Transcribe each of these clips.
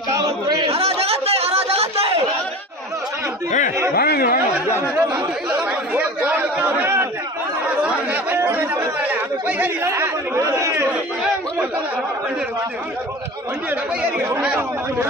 காவல்துறை அராஜகத்தை அராஜகத்தை ஒன்றிய அரசு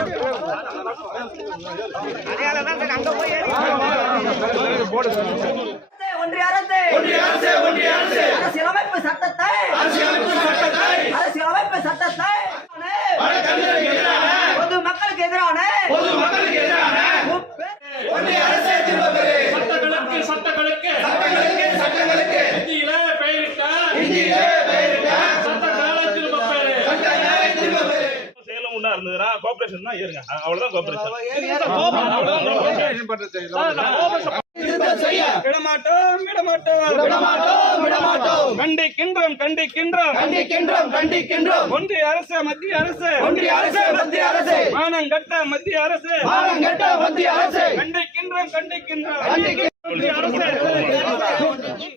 இருந்ததுன்னா கோஆபரேஷன் தான் ஏறுங்க அவ்வளவுதான் கோஆபரேஷன் விடமாட்டோம் விடமாட்டோம். விடமாட்டோம் கண்டிக்கின்றோம் கண்டிக்கின்றோம். கண்டிக்கின்றோம் கண்டிக்கின்றோம். ஒன்றிய அரசு மத்திய அரசு. ஒன்றிய அரசு மத்திய அரசு. மானங்கட்ட மத்திய அரசு. மானங்கெட்ட மத்திய அரசு. கண்டிக்கின்றோம் கண்டிக்கின்றோம். கண்டிக்கின்றோம். ஒன்றிய அரசு.